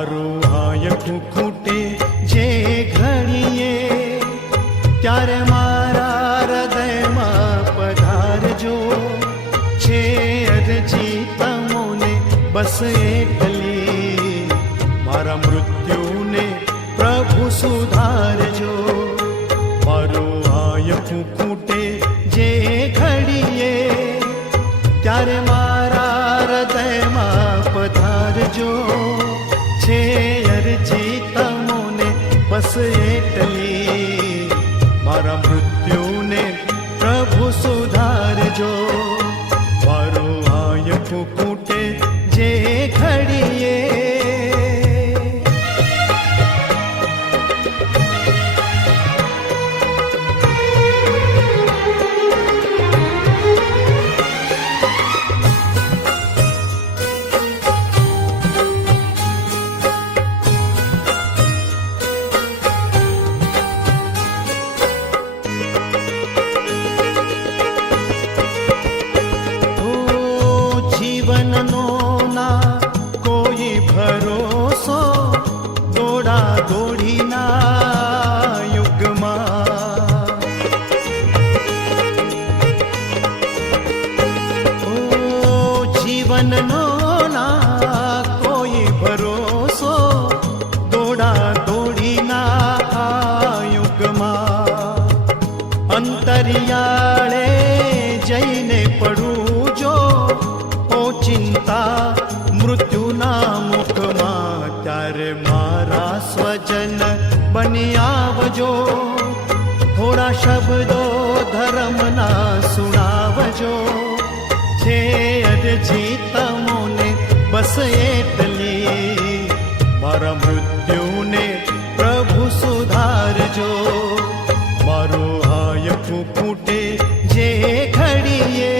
મારું હાયકું ખૂટે જે ઘડીએ, ત્યારે મારા હૃદયમાં પધારજો. છે અરજી તમોને બસ એકલી, મારા મૃત્યુને પ્રભુ સુધારજો. મારું હાયકું ખૂટે જે ઘડીએ, ત્યારે મારા હૃદયમાં પધારજો. છે અરજી તમોને બસ એટલી, મારા મૃત્યુને પ્રભુ સુધારજો. મારું હાયકું ખૂટે જે ઘડીએ. જીવનનો ના કોઈ ભરોસો, દોડા દોડીના યુગમાં. જીવનનો ના કોઈ ભરોસો, દોડા દોડીના યુગમાં. અંતરિયાળે જઈને પડું જો ચિંતા મૃત્યુના મુખમાં, ત્યારે મારા સ્વજન બની આવજો. થોડા શબ્દો ધર્મના સુણાવજો. છે અરજી તમોને બસ એટલી, મારા મૃત્યુને પ્રભુ સુધારજો. મારું હાયકું ખૂટે જે ઘડીએ.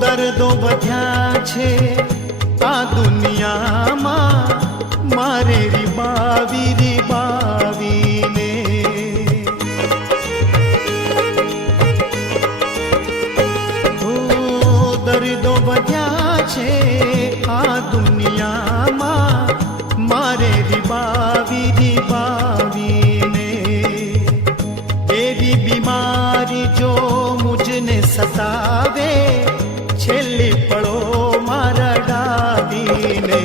દર્દો વધ્યા છે આ દુનિયામાં, મારે રીબાવી રીબાવીને. દર્દો વધ્યા છે આ દુનિયામાં, મારે રીબાવી રીબાવીને. એવી બીમારી જો મુજને સતાવે, છેલ્લી પળો મારા ડાવીને,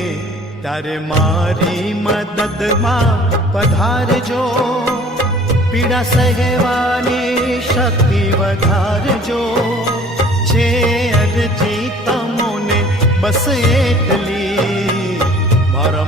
ત્યારે મારી મદદમાં પધારજો. પીડા સહેવાની શક્તિ વધારજો. છે અરજી તમોને બસ એટલી, મારા